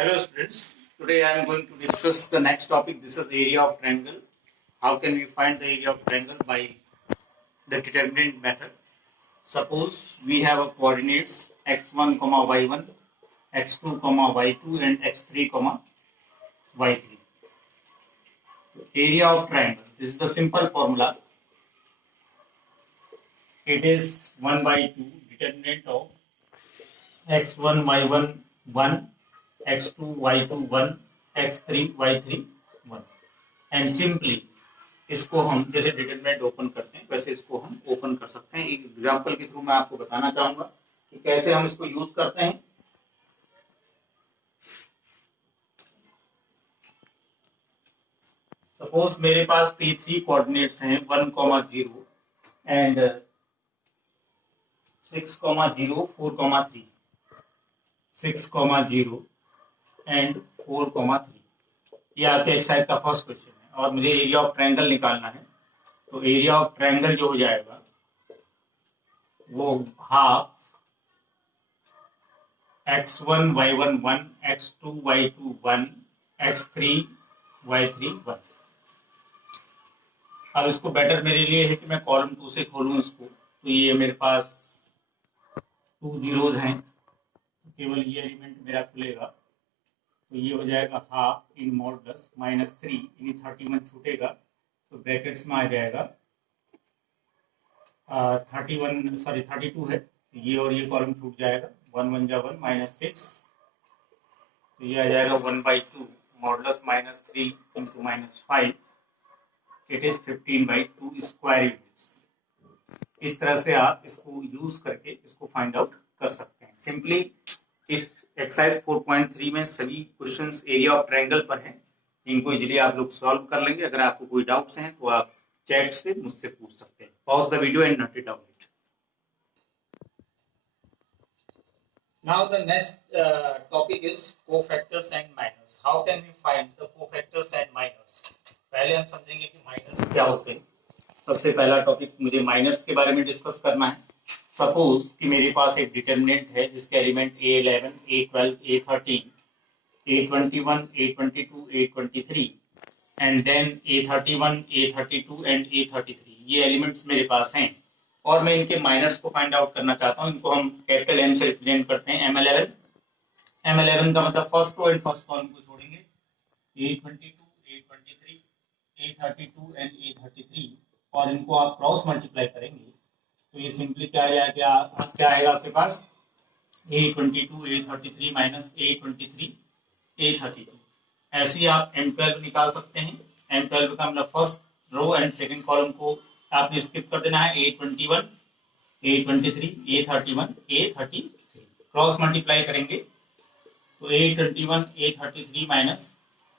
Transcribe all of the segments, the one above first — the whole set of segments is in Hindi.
Hello students, today I am going to discuss the next topic. This is area of triangle. How can we find the area of triangle by the determinant method? Suppose we have a coordinates x1, y1, x2, y2 and x3, y3. Area of triangle. This is the simple formula. It is 1 by 2 determinant of x1, y1, 1, x2, y2, 1, x3, y3, 1 and simply इसको हम जैसे डिटरमिनेंट ओपन करते हैं वैसे इसको हम ओपन कर सकते हैं। एक एग्जांपल के थ्रू मैं आपको बताना चाहूंगा कि कैसे हम इसको यूज करते हैं। सपोज मेरे पास P3 कोऑर्डिनेट्स हैं 1, 0 एंड 6, 0, 4, 3, 6, 0 एंड 4, 3। ये आपके एक्सरसाइज का फर्स्ट क्वेश्चन है और मुझे एरिया ऑफ ट्रायंगल निकालना है। तो एरिया ऑफ ट्रायंगल जो हो जाएगा वो half x1, y1, 1, x2, y2, 1, x3, y3, 1। अब इसको बेटर मेरे लिए है कि मैं कॉलम 2 से खोलूं इसको। तो ये मेरे पास 2 जीरोज हैं, केवल ये एलिमेंट मेरा खुलेगा। तो ये हो जाएगा हाफ इन मॉडुलस -3 यानी 31 छूटेगा तो ब्रैकेट्स में आ जाएगा 32 है। ये और ये कॉलम छूट जाएगा 1 1 जा 1 -6 तो ये आ जाएगा 1/2 modulus -3 into -5 it is 15/2 square units. इस तरह से आप इसको यूज करके इसको फाइंड आउट कर सकते हैं। सिंपली इस एक्सरसाइज 4.3 में सभी क्वेश्चंस एरिया ऑफ ट्रायंगल पर हैं जिनको इजीली आप लोग सॉल्व कर लेंगे। अगर आपको कोई डाउट्स हैं तो आप चैट से मुझसे पूछ सकते हैं। Pause the video and note it down. Now the next topic is cofactors and minors. How can we find the cofactors and minors? पहले हम समझेंगे कि माइनर्स क्या होते हैं। सबसे पहला टॉपिक मुझे माइनर्स के बारे में डिस्कस करना है। सपोज कि मेरे पास एक डिटरमिनेंट है जिसके element A11, A12, A13, A21, A22, A23 and then A31, A32 and A33। ये एलिमेंट्स मेरे पास हैं और मैं इनके माइनर्स को फाइंड आउट करना चाहता हूँ। इनको हम कैपिटल M से रिप्रेजेंट करते हैं। M11 का मतलब first row and first column को छोड़ेंगे। A22, A23, A32 and A33 और इनको आप क्रॉस मल्टीप्लाई करेंगे तो ये सिंपली क्या आएगा आपके पास A22, A33 minus A23, A32। ऐसे ही आप M12 निकाल सकते हैं। M12 का मतलब first row and second column को आपने स्किप कर देना है। A21, A23, A31, A33 cross multiply करेंगे तो A21, A33 minus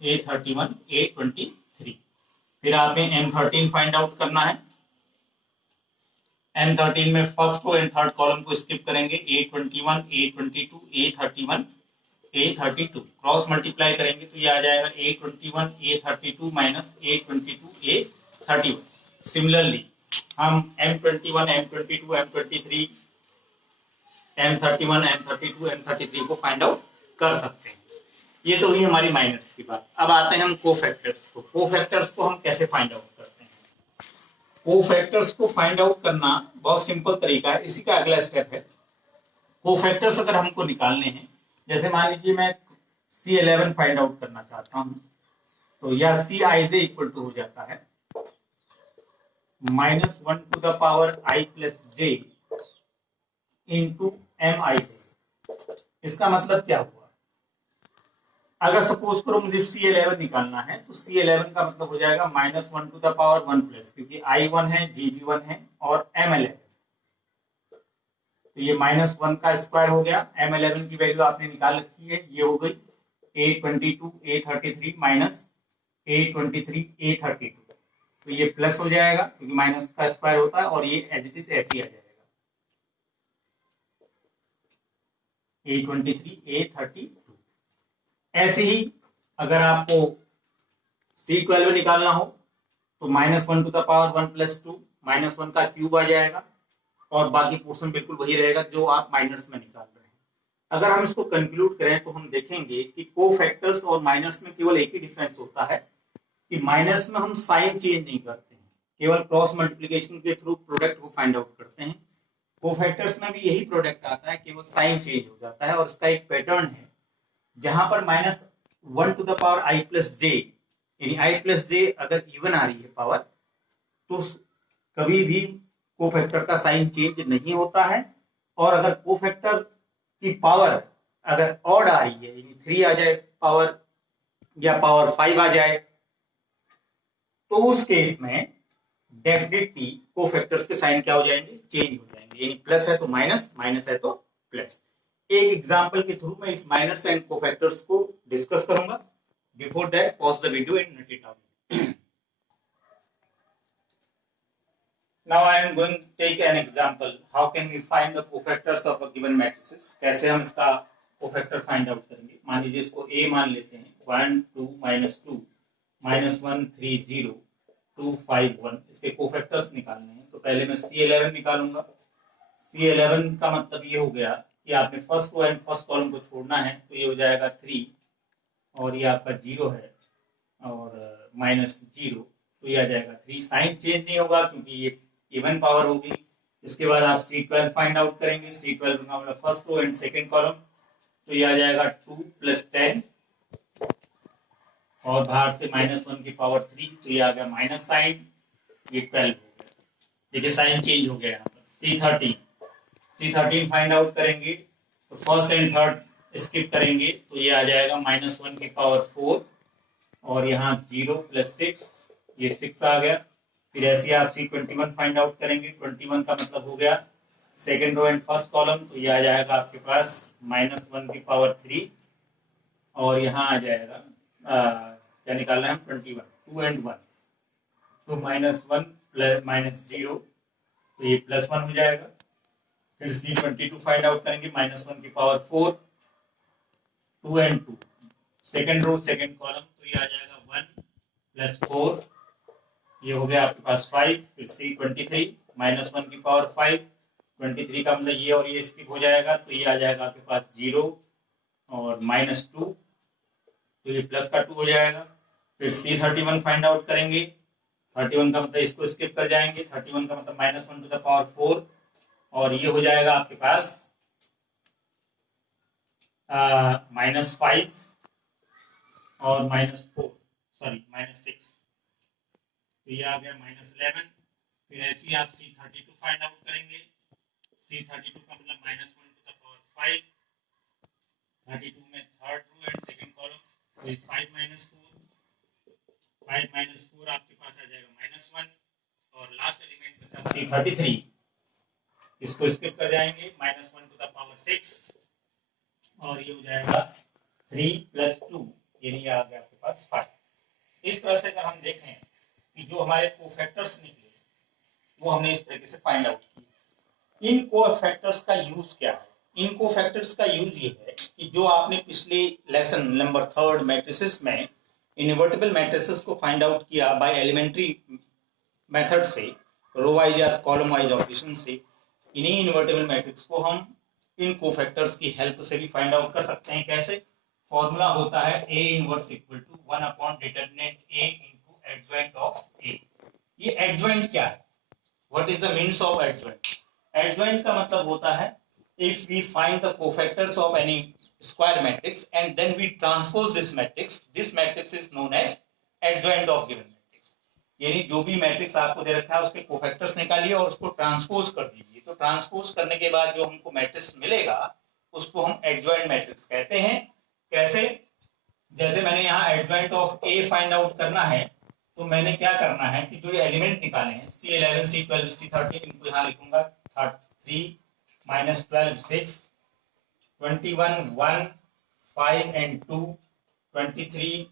A31, A23। फिर आपने M13 फाइंड आउट करना है। M13 में first row and third column को स्किप करेंगे। A21, A22, A31, A32 cross multiply करेंगे तो ये आ जाएगा A21, A32 minus A22, A31। Similarly हम M21, M22, M23, M31, M32, M33 को फाइंड आउट कर सकते हैं। ये तो हुई हमारी माइनस की बात। अब आते हैं हम कोफैक्टर्स को। कोफैक्टर्स को हम कैसे फाइंड आउट करते हैं? कोफैक्टर्स को फाइंड आउट करना बहुत सिंपल तरीका है। इसी का अगला स्टेप है। कोफैक्टर्स अगर हमको निकालने हैं, जैसे मान लीजिए मैं C11 फाइंड आउट करना चाहता हूं तो यह Cij इक्वल टू हो जाता है -1 to the power I plus j into Mij। इसका मतलब क्या हुआ? अगर सपोज करो मुझे C11 निकालना है तो C11 का मतलब हो जाएगा -1 टू द पावर 1 प्लस, क्योंकि I1 है, Gb1 है और M11। तो ये -1 का स्क्वायर हो गया। M11 की वैल्यू आपने निकाल रखी है, ये हो गई A22, A33 minus A23, A32। तो ये प्लस हो जाएगा क्योंकि माइनस का स्क्वायर होता है और ये एज इट इज ऐसे ही आ जाएगा A23, A32। ऐसे ही अगर आपको C12 निकालना हो तो -1 टू द पावर 1 प्लस 2 -1 का क्यूब आ जाएगा और बाकी पोर्शन बिल्कुल वही रहेगा जो आप माइनस में निकाल रहे हैं। अगर हम इसको कंक्लूड करें तो हम देखेंगे कि कोफैक्टर्स और माइनस में केवल एक ही डिफरेंस होता है कि माइनस में हम साइन चेंज नहीं करते हैं, केवल क्रॉस मल्टीप्लिकेशन के थ्रू प्रोडक्ट को फाइंड आउट करते हैं। कोफैक्टर्स में भी यही प्रोडक्ट आता है, केवल साइन चेंज हो जाता है और इसका एक पैटर्न है जहां पर minus 1 to the power I plus J, यानी आई प्लस जे अगर इवन आ रही है पावर तो कभी भी कोफैक्टर का साइन चेंज नहीं होता है। और अगर कोफैक्टर की पावर अगर ऑड आ रही है, यानी 3 आ जाए पावर या पावर 5 आ जाए, तो उस केस में डेफिनेटली कोफैक्टर्स के साइन क्या हो जाएंगे, चेंज हो जाएंगे, यानी प्लस है तो माइनस, माइनस है तो प्लस। एक एग्जांपल के थ्रू मैं इस माइनस एंड कोफैक्टर्स को डिस्कस करूंगा। Before that pause the video and note it down. Now I am going to take an example. How can we find the cofactors of a given matrices? कैसे हम इसका कोफैक्टर फाइंड आउट करेंगे? मान लीजिए इसको A मान लेते हैं, 1 2 -2 -1 3 0 2 5 1, इसके कोफैक्टर्स निकालने हैं। तो पहले मैं C11 निकालूंगा। C11 का मतलब ये हो गया कि आपने first row and first column को छोड़ना है, तो ये हो जाएगा 3 और ये आपका 0 है और -0, तो ये आ जाएगा 3। साइन चेंज नहीं होगा क्योंकि ये इवन पावर होगी। इसके बाद आप C12 फाइंड आउट करेंगे। C12 का मतलब first row and second column, तो ये आ जाएगा 2 + 10 और बाहर से -1 की पावर 3, तो ये आ गया माइनस साइन, ये 12 हो गया। देखिए साइन चेंज हो गया यहाँ पर। C13 फाइंड आउट करेंगे, तो फर्स्ट एंड थर्ड स्किप करेंगे, तो ये आ जाएगा -1 की पावर 4 और यहाँ 0 + 6, ये 6 आ गया। फिर ऐसे आप C21 फाइंड आउट करेंगे। 21 का मतलब हो गया second row and first column, तो ये आ जाएगा आपके पास -1 की पावर 3 और यहाँ आ जाएगा क्या निकालना है, 21, 2 and 1, तो -1 + -0, तो ये +1 हो जाएगा। फिर C22 फाइंड आउट करेंगे, -1 की power 4, 2 and 2, second row second column, तो ये आ जाएगा 1 + 4, ये हो गया आपके पास 5। फिर C23 -1 की पावर 5, 23 का मतलब ये और ये स्किप हो जाएगा, तो ये आ जाएगा आपके पास 0 और -2, तो ये प्लस का 2 हो जाएगा। फिर C31 फाइंड आउट करेंगे। 31 का मतलब इसको स्किप कर जाएंगे। 31 का मतलब -1 टू द पावर 4 और ये हो जाएगा आपके पास -5 और -6, तो ये आ गया -11। फिर ऐसे ही आप C32 फाइंड आउट करेंगे। C32 का मतलब -1 टू द पावर 5, 32 में third row and second column, तो 5 - 4, 5 - 4 आपके पास आ जाएगा -1 और लास्ट एलिमेंट बचा C33, इसको स्किप कर जाएंगे। -1 टू द पावर 6 और ये हो जाएगा 3 + 2, यानी आ गया आपके पास 5। इस तरह से अगर हम देखें कि जो हमारे कोफैक्टर्स निकले वो हमने इस तरीके से फाइंड आउट किए। इन कोफैक्टर्स का यूज क्या है? इन कोफैक्टर्स का यूज ये है कि जो आपने पिछले लेसन नंबर 3 मैट्रिसेस में इनवर्टिबल मैट्रिसेस को फाइंड आउट किया बाय एलिमेंट्री मेथड से, रो वाइज या कॉलम वाइज ऑपरेशन से, इन्हीं इनवर्टिबल मैट्रिक्स को हम इन कोफैक्टर्स की हेल्प से भी फाइंड आउट कर सकते हैं। कैसे? फॉर्मूला होता है A inverse = 1/डिटरमिनेंट A into adjoint of A। ये एडजॉइंट क्या है? What is the means of adjoint? Adjoint का मतलब होता है if we find the cofactors of any square matrix and then we transpose this matrix is known as adjoint of given matrix। यानी जो भी मैट्रिक्स आपको दे रखा है उसके कोफैक्टर्स निकालिए और उसको ट्रांसपोज कर दीजिए। तो ट्रांसपोज करने के बाद जो हमको मैट्रिक्स मिलेगा उसको हम एडजॉइंट मैट्रिक्स कहते हैं। कैसे? जैसे मैंने यहाँ adjoint of A find out करना है, तो मैंने क्या करना है कि जो ये एलिमेंट निकाले हैं C11 C12 C13, इनको यहाँ लिखूंगा 3 -12 6, 21 1 5 and 2, 23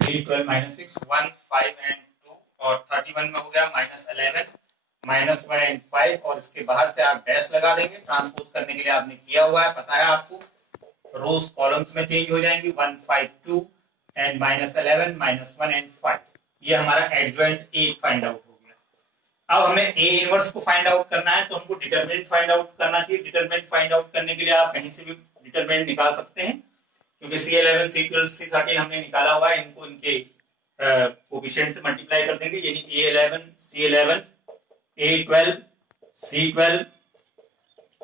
3 12 -6 1 5 and 2 और 31 में हो गया -11 -1 and 5 और इसके बाहर से आप डैश लगा देंगे। ट्रांसपोज करने के लिए आपने किया हुआ है, पता है आपको। रोज कॉलम्स में चेंज हो जाएंगी 1 5 2 and -11 -1 and 5। ये हमारा एडजॉइंट A फाइंड आउट हो गया। अब हमें ए इनवर्स को फाइंड आउट करना है, तो हमको डिटरमिनेंट फाइंड आउट करना चाहिए। डिटरमिनेंट फाइंड आउट करने के लिए आप कहीं से भी डिटरमिनेंट निकाल सकते हैं, क्योंकि C11 C12 C13 हमने निकाला हुआ है, इनको इनके कोएफिशिएंट से मल्टीप्लाई कर देंगे, यानी A11 C11 A12 C12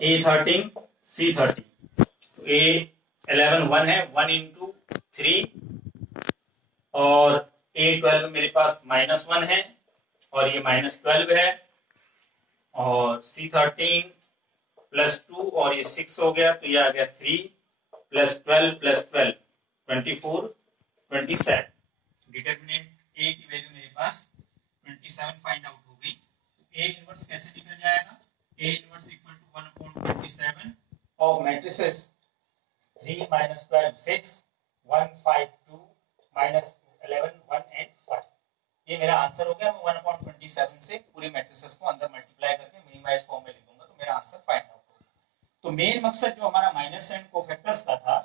A13 C13। तो A11 1 है, 1 into 3, और A12 मेरे पास -1 है और ये -12 है, और C13 +2 और ये 6 हो गया, तो ये आ गया 3 + 12 + 12 24 27। डिटरमिनेंट ए की वैल्यू मेरे पास 27 फाइंड आउट हो गई। ए इनवर्स कैसे निकल जाएगा? A inverse equal to 1/27 of matrices 3 minus 12 6 1 5 2 minus 11 1 and 5। ये मेरा आंसर हो गया। मैं 1/27 से पूरी मैट्रिसेस को अंदर मल्टीप्लाई करके मिनिमाइज फॉर्म में लिखूंगा, तो मेरा आंसर फाइंड आउट होगा। तो मेन मकसद जो हमारा माइनर्स एंड कोफैक्टर्स का था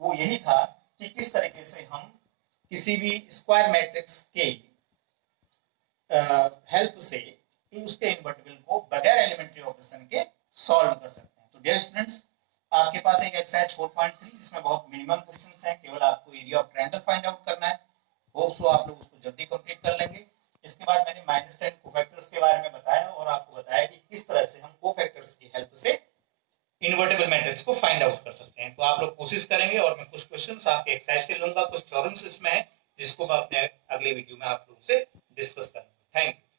वो यही था कि किस तरीके से हम किसी भी स्क्वायर मैट्रिक्स के हेल्प से उसके इन्वर्टिबल को बगैर एलिमेंट्री ऑपरेशन के सॉल्व कर सकते हैं। तो डियर स्टूडेंट्स, आपके पास एक एक्सरसाइज 4.3 जिसमें बहुत मिनिमम क्वेश्चंस हैं, केवल आपको area of triangle find out करना है। होप सो आप लोग उसको जल्दी कंप्लीट कर लेंगे। इसके बाद मैंने माइनस एंड कोफैक्टर्स के बारे में बताया और आपको बताया कि किस तरह से हम कोफैक्टर्स की हेल्प से इन्वर्टिबल मैट्रिक्स को फाइंड आउट कर सकते हैं। तो आप लोग कोशिश करेंगे और मैं कुछ क्वेश्चंस आपके एक्सरसाइज से लूंगा, कुछ थ्योरम्स इसमें है जिसको मैं अपने अगले वीडियो में आप लोगों से डिस्कस करूंगा। Thank you.